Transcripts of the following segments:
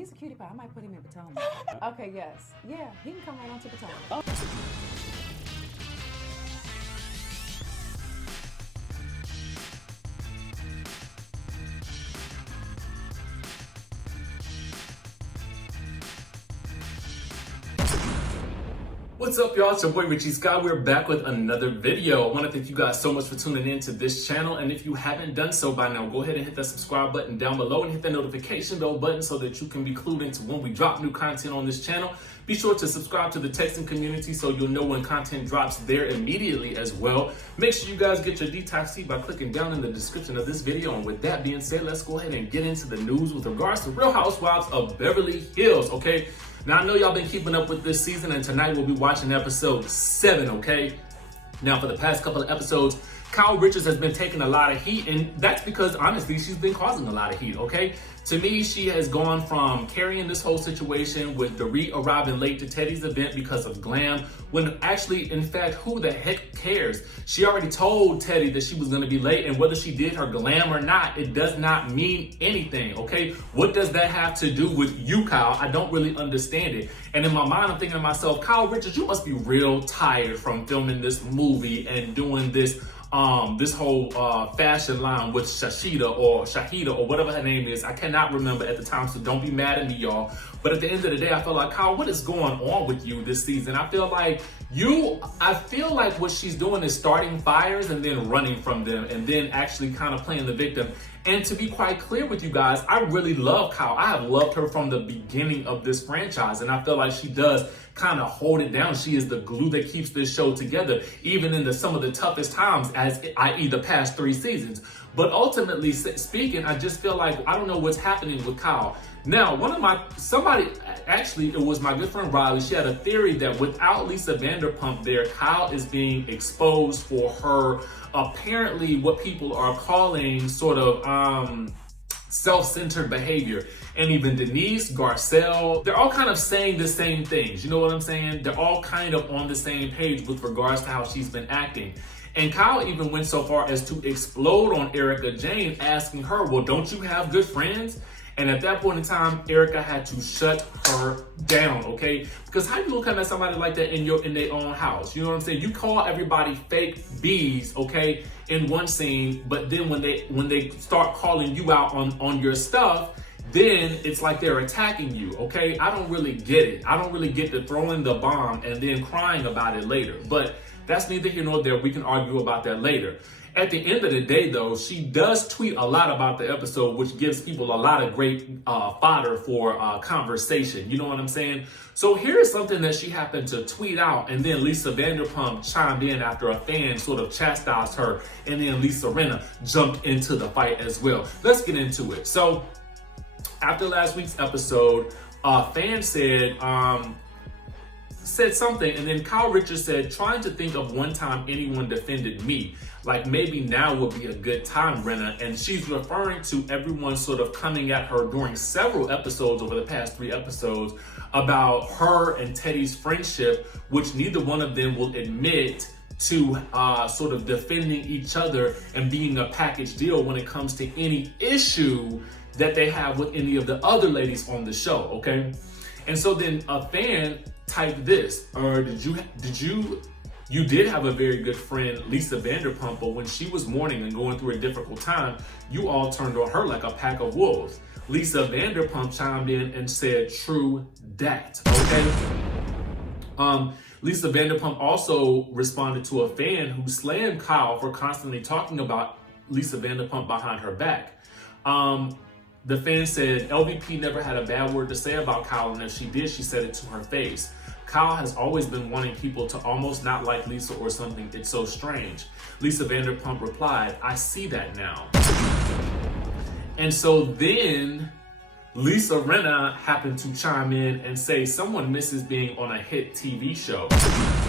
he's a cutie pie. I might put him in Potomac. Okay, yes. Yeah, he can come right on to Potomac. Oh. What's up, y'all? It's your boy Richie Scott. We're back with another video. I want to thank you guys so much for tuning in to this channel. And if you haven't done so by now, go ahead and hit that subscribe button down below and hit that notification bell button so that you can be clued into when we drop new content on this channel. Be sure to subscribe to the texting community so you'll know when content drops there immediately as well. Make sure you guys get your detox tea by clicking down in the description of this video. And with that being said, let's go ahead and get into the news with regards to Real Housewives of Beverly Hills, okay? Now, I know y'all been keeping up with this season, and tonight we'll be watching episode 7, okay? Now, for the past couple of episodes, Kyle Richards has been taking a lot of heat, and that's because, honestly, she's been causing a lot of heat, okay? To me, she has gone from carrying this whole situation with Dorit arriving late to Teddy's event because of glam, when actually, in fact, who the heck cares? She already told Teddy that she was going to be late, and whether she did her glam or not, it does not mean anything, okay? What does that have to do with you, Kyle? I don't really understand it. And in my mind, I'm thinking to myself, Kyle Richards, you must be real tired from filming this movie and doing this whole fashion line with Shahida or whatever her name is. I cannot remember at the time, so don't be mad at me, y'all. But at the end of the day, I feel like, Kyle, what is going on with you this season? I feel like what she's doing is starting fires and then running from them and then actually kind of playing the victim. And to be quite clear with you guys, I really love Kyle. I have loved her from the beginning of this franchise, and I feel like she does kind of hold it down. She is the glue that keeps this show together, even in some of the toughest times, i.e. the past 3 seasons. But ultimately speaking, I just feel like I don't know what's happening with Kyle. Now, it was my good friend Riley. She had a theory that without Lisa Vanderpump there, Kyle is being exposed for her apparently what people are calling sort of self-centered behavior. And even Denise, Garcelle, they're all kind of saying the same things. You know what I'm saying? They're all kind of on the same page with regards to how she's been acting. And Kyle even went so far as to explode on Erica Jane, asking her, well, don't you have good friends? And at that point in time, Erica had to shut her down, okay? Because how you looking at somebody like that in their own house? You know what I'm saying? You call everybody fake bees, okay, in one scene, but then when they start calling you out on your stuff, then it's like they're attacking you, okay? I don't really get it. I don't really get the throwing the bomb and then crying about it later. But that's neither here nor there. We can argue about that later. At the end of the day, though, she does tweet a lot about the episode, which gives people a lot of great fodder for conversation. You know what I'm saying? So here's something that she happened to tweet out, and then Lisa Vanderpump chimed in after a fan sort of chastised her, and then Rinna jumped into the fight as well. Let's get into it. So after last week's episode, a fan said something, and then Kyle Richards said, trying to think of one time anyone defended me. Like maybe now would be a good time, Rinna. And she's referring to everyone sort of coming at her during several episodes over the past 3 episodes about her and Teddy's friendship, which neither one of them will admit to sort of defending each other and being a package deal when it comes to any issue that they have with any of the other ladies on the show, okay? And so then a fan typed this, or you did have a very good friend, Lisa Vanderpump, but when she was mourning and going through a difficult time, you all turned on her like a pack of wolves. Lisa Vanderpump chimed in and said, true that, okay? Lisa Vanderpump also responded to a fan who slammed Kyle for constantly talking about Lisa Vanderpump behind her back. The fan said, LVP never had a bad word to say about Kyle, and if she did, she said it to her face. Kyle has always been wanting people to almost not like Lisa or something. It's so strange. Lisa Vanderpump replied, I see that now. And so then Lisa Rinna happened to chime in and say someone misses being on a hit TV show.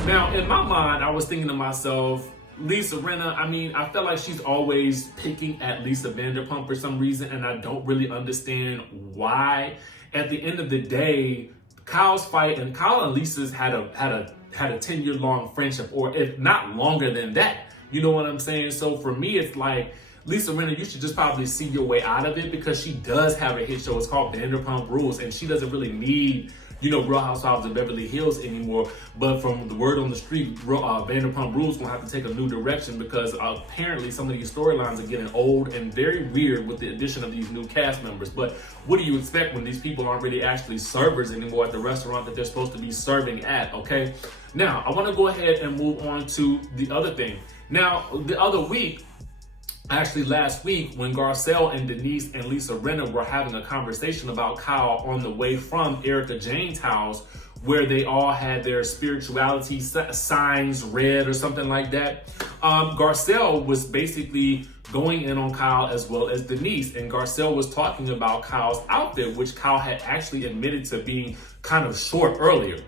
Now, in my mind, I was thinking to myself, Lisa Rinna, I mean, I felt like she's always picking at Lisa Vanderpump for some reason, and I don't really understand why. At the end of the day, Kyle's fight, and Kyle and Lisa's had a 10-year long friendship, or if not longer than that. You know what I'm saying? So for me, it's like Lisa Rinna, you should just probably see your way out of it, because she does have a hit show. It's called Vanderpump Rules, and she doesn't really need, Real Housewives of Beverly Hills anymore. But from the word on the street, Vanderpump Rules gonna have to take a new direction, because apparently some of these storylines are getting old and very weird with the addition of these new cast members. But what do you expect when these people aren't really actually servers anymore at the restaurant that they're supposed to be serving at, okay? Now, I wanna go ahead and move on to the other thing. Now, the other week, actually last week, when Garcelle and Denise and Lisa Rinna were having a conversation about Kyle on the way from Erica Jane's house, where they all had their spirituality signs read or something like that, Garcelle was basically going in on Kyle as well as Denise, and Garcelle was talking about Kyle's outfit, which Kyle had actually admitted to being kind of short earlier.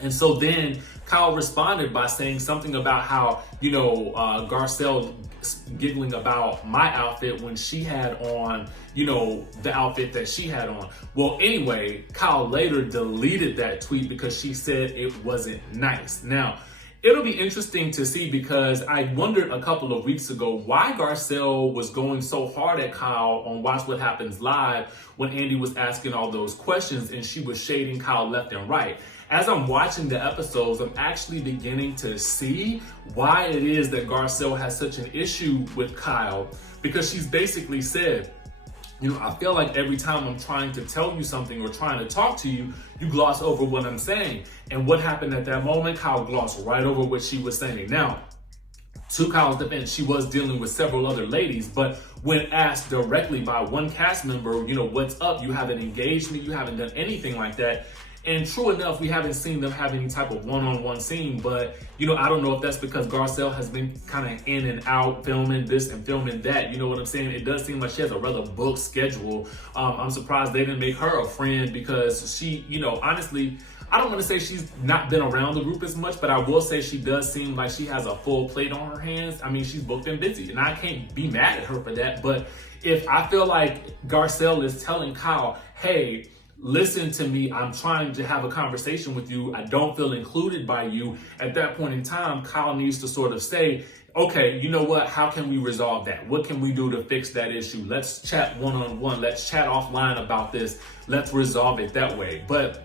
And so then Kyle responded by saying something about how, Garcelle giggling about my outfit when she had on, the outfit that she had on. Well, anyway, Kyle later deleted that tweet because she said it wasn't nice. Now, it'll be interesting to see, because I wondered a couple of weeks ago why Garcelle was going so hard at Kyle on Watch What Happens Live when Andy was asking all those questions, and she was shading Kyle left and right. As I'm watching the episodes, I'm actually beginning to see why it is that Garcelle has such an issue with Kyle, because she's basically said, I feel like every time I'm trying to tell you something or trying to talk to you, you gloss over what I'm saying. And what happened at that moment? Kyle glossed right over what she was saying. Now, to Kyle's defense, she was dealing with several other ladies, but when asked directly by one cast member, what's up? You haven't engaged me, you haven't done anything like that. And true enough, we haven't seen them have any type of one-on-one scene, but, I don't know if that's because Garcelle has been kind of in and out filming this and filming that. You know what I'm saying? It does seem like she has a rather booked schedule. I'm surprised they didn't make her a friend, because she, honestly, I don't want to say she's not been around the group as much, but I will say she does seem like she has a full plate on her hands. I mean, she's booked and busy, and I can't be mad at her for that. But if I feel like Garcelle is telling Kyle, hey, listen to me, I'm trying to have a conversation with you, I don't feel included by you, at that point in time, Kyle needs to sort of say, okay, you know what, how can we resolve that? What can we do to fix that issue? Let's chat one-on-one, let's chat offline about this, let's resolve it that way. But,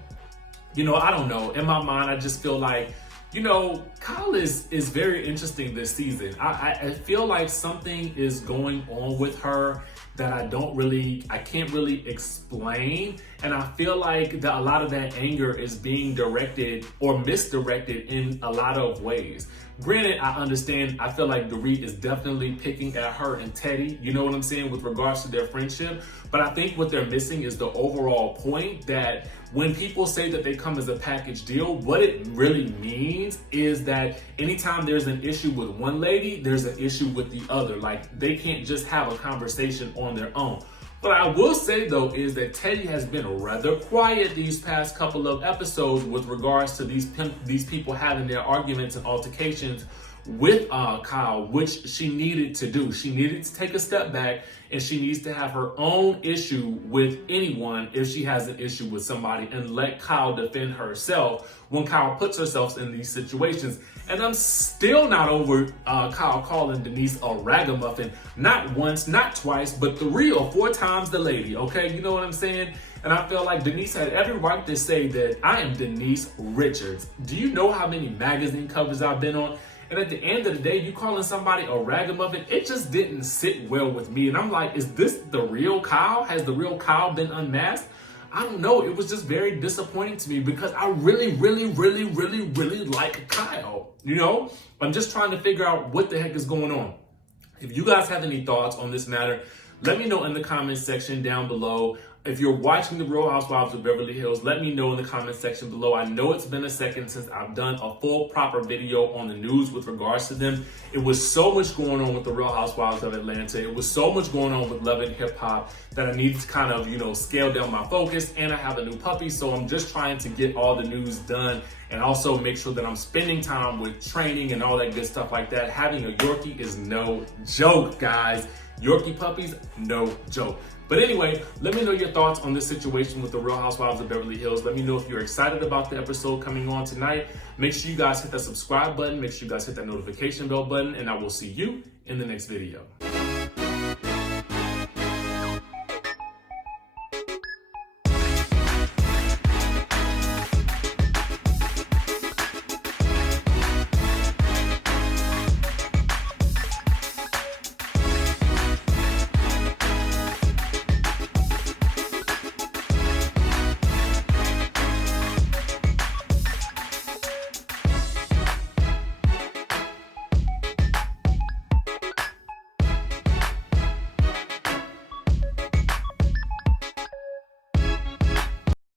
I don't know, in my mind, I just feel like, Kyle is very interesting this season. I feel like something is going on with her that I can't really explain. And I feel like a lot of that anger is being directed or misdirected in a lot of ways. Granted, I understand, I feel like Dorit is definitely picking at her and Teddy, you know what I'm saying, with regards to their friendship. But I think what they're missing is the overall point that when people say that they come as a package deal, what it really means is that anytime there's an issue with one lady, there's an issue with the other. Like, they can't just have a conversation on their own. What I will say, though, is that Teddy has been rather quiet these past couple of episodes with regards to these people having their arguments and altercations with Kyle, which she needed to do. She needed to take a step back, and she needs to have her own issue with anyone if she has an issue with somebody, and let Kyle defend herself when Kyle puts herself in these situations. And I'm still not over Kyle calling Denise a ragamuffin. Not once, not twice, but 3 or 4 times the lady, okay? You know what I'm saying? And I feel like Denise had every right to say that I am Denise Richards. Do you know how many magazine covers I've been on? And at the end of the day, you calling somebody a ragamuffin, it just didn't sit well with me. And I'm like, is this the real Kyle? Has the real Kyle been unmasked? I don't know. It was just very disappointing to me, because I really like Kyle. I'm just trying to figure out what the heck is going on. If you guys have any thoughts on this matter, let me know in the comments section down below. If you're watching the Real Housewives of Beverly Hills, let me know in the comment section below. I know it's been a second since I've done a full proper video on the news with regards to them. It was so much going on with the Real Housewives of Atlanta. It was so much going on with Love and Hip Hop that I needed to kind of, scale down my focus. And I have a new puppy, so I'm just trying to get all the news done and also make sure that I'm spending time with training and all that good stuff like that. Having a Yorkie is no joke, guys. Yorkie puppies, no joke. But anyway, let me know your thoughts on this situation with the Real Housewives of Beverly Hills. Let me know if you're excited about the episode coming on tonight. Make sure you guys hit that subscribe button. Make sure you guys hit that notification bell button. And I will see you in the next video.